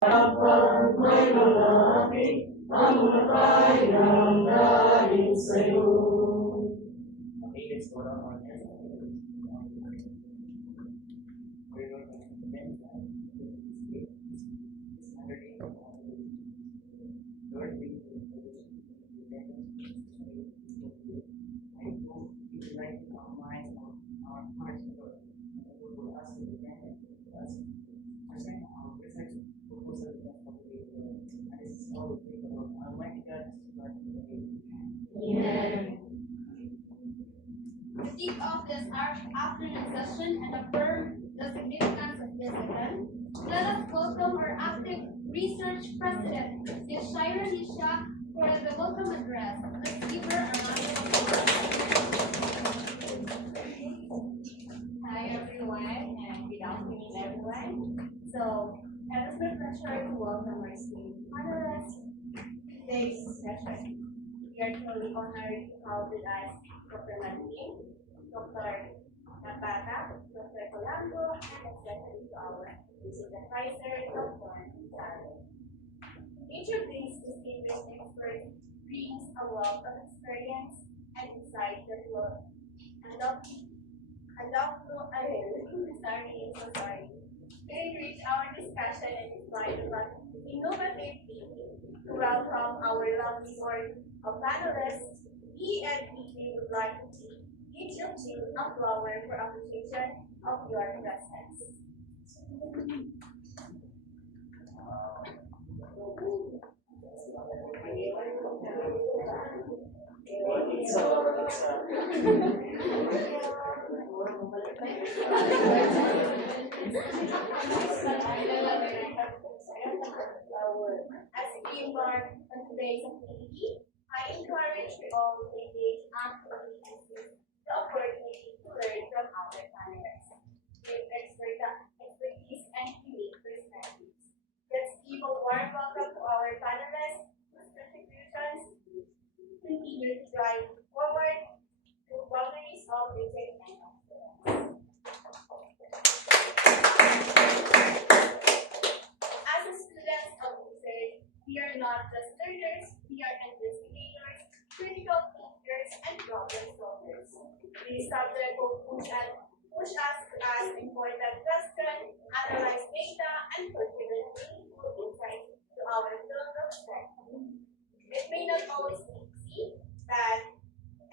Habang may malapit ang matay ng galing sa'yo. Okay, let's go down on here. We're going to implement that. Lord, we delight in our minds, our hearts, Lord. And we will ask you to grant it to us. Present our present proposal of the day, Lord. And this is all we pray, Lord. Almighty God, God, Amen. To kick off this afternoon session and affirm the significance of this event, let us welcome our active research president, Ms. Shira Nisha, for the welcome address. Let's give her a round of applause. Hi everyone, and good afternoon everyone. So, it is my pleasure to welcome our esteemed panelists to today's session. We are truly honored to have with us Dr. Madeline, Dr. Napata, Dr. Colombo, and especially to our visiting advisor, Dr. Saro. Each of these distinguished experts brings a wealth of experience and insight that will to enrich our discussion and inspire innovative thinking. To welcome our lovely board of panelists, we and we would like to give each of you a flower for appreciation of your presence. As we embark on today's activity, I encourage you all to engage actively and seize the opportunity to learn from our panelists with expertise and unique perspectives. Let's give a warm welcome to our panelists whose contributions continue to drive forward to boundaries of research and excellence. As a students of research, we are not just learners, we are investigators, critical thinkers, and problem solvers. This subject will push us to ask important questions, analyze data, and contribute meaningful insights to our field of study. It may not always be easy, but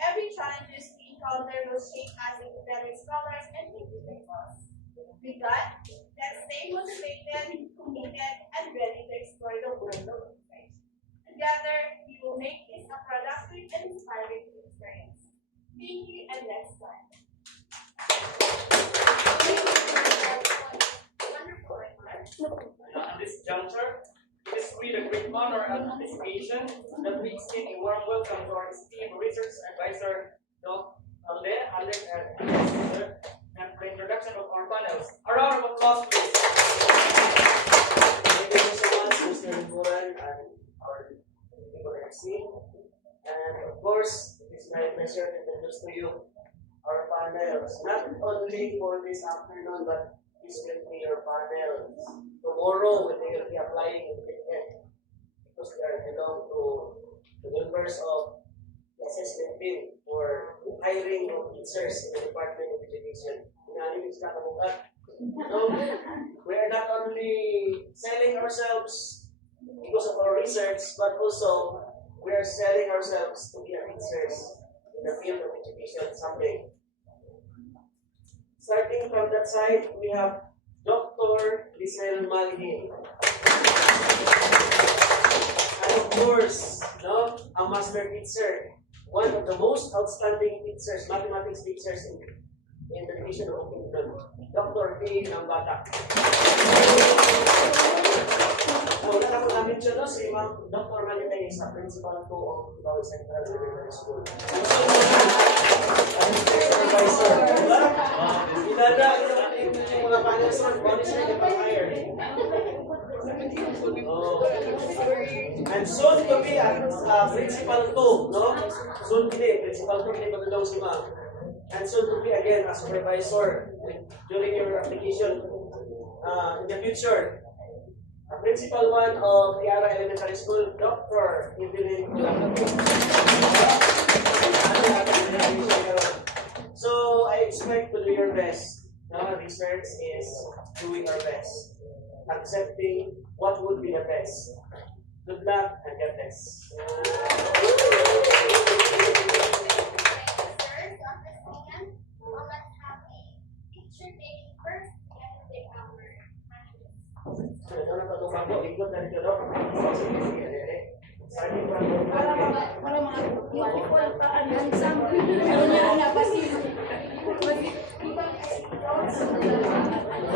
every challenge we encounter will shape us into better scholars and individuals. With that, let's stay motivated, committed, and ready to explore the world of research. Together, we will make this a productive and inspiring experience. Thank you, and let's start. Wonderful remarks. At this juncture, it is with a great honor and appreciation that we extend a warm welcome to our esteemed research advisor, Dr. Alex, and for the introduction of our panels. A round of applause, please. Thank you so much, Mr. Buran and our people MC. And of course, it is my pleasure to introduce to you our panels, not only for this afternoon, but this will be your panel tomorrow when they will be applying in it, because they are belong to the members of the assessment team for hiring of teachers in the Department of Education. No, we are not only selling ourselves because of our research, but also we are selling ourselves to be a teachers in the field of education someday. Starting from that side, we have Dr. Lisel Malhin. And of course, no, a master teacher, one of the most outstanding teachers, mathematics teachers in the Division of Kingdom, Dr. K. Nambata. Wala na ko namin siya, no? Si Ma'am Dr. Manitay sa principal po of Tibao Central Elementary School. I'm supervisor. Diba? Ilada yung mga panels ng bonus na hire. And soon to be principal 2, no? Soon to be principal 2, hindi ba si Ma'am? And soon to be again a supervisor during your application in the future. Principal 1 of Tiara Elementary School, Dr. Evelyn Blanco. So I expect to do your best. No, research is doing our best, accepting what would be the best. Good luck and God bless. Para mga equal pa ang handsome. Ano niya na kasi.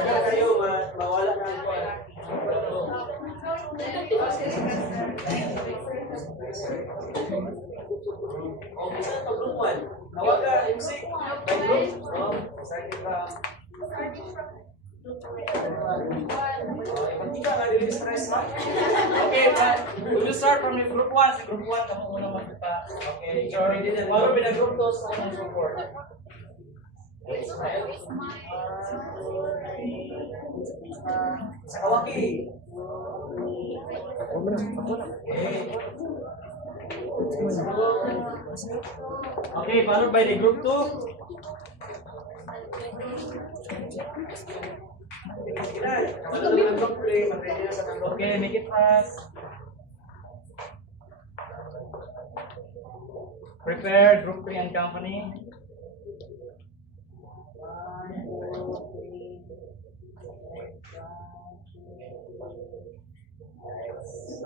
Kayo mawala na ang okay, saan ito? Group 1. Tawag ka, MC. By group. Starting from... Okay, magkita nga, dili stress ha? Okay, but will you start from the group 1? Sa group 1, kamu muna magpa. Okay, sorry, din na. Paano pinag-group to sa unang support? Sa Kawaki. Okay, followed by the group 2. Okay, make it fast. Prepare group 3 and company.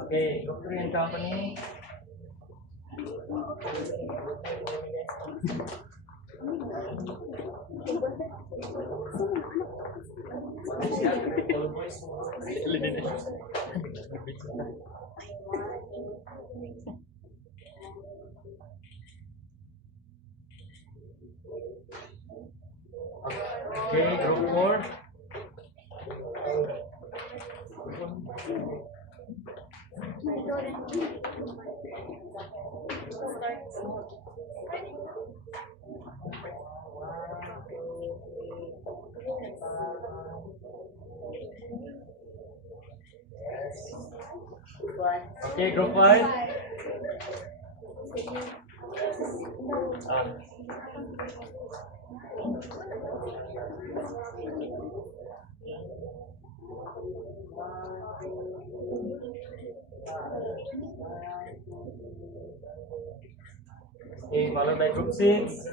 Okay, group 3 and company. Okay, group 4. Okay, group 5. Okay, followed by group 6.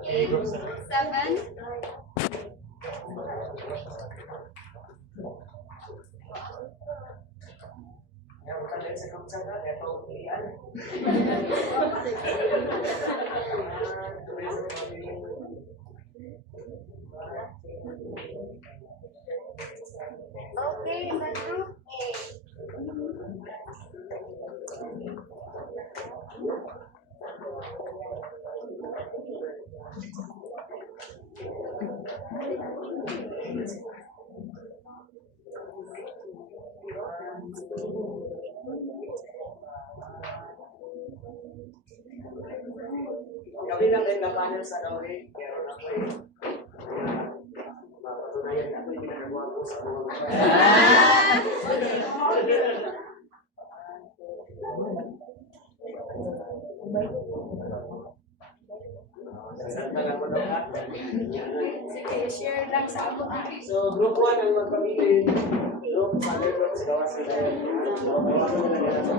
Okay, group 7. 7. Yang bukan sa group 7, ito ang pilihan. Okay, the group A. Kami lang ay kapanel sa Dawri, pero na po eh. Mapatunayan na ako yung ginagawa ko sa mga Sige, share lang sa ako. So, group 1 ang magpamili. Group, panel group, sa gawas nila yun. Gawasan nila nila sa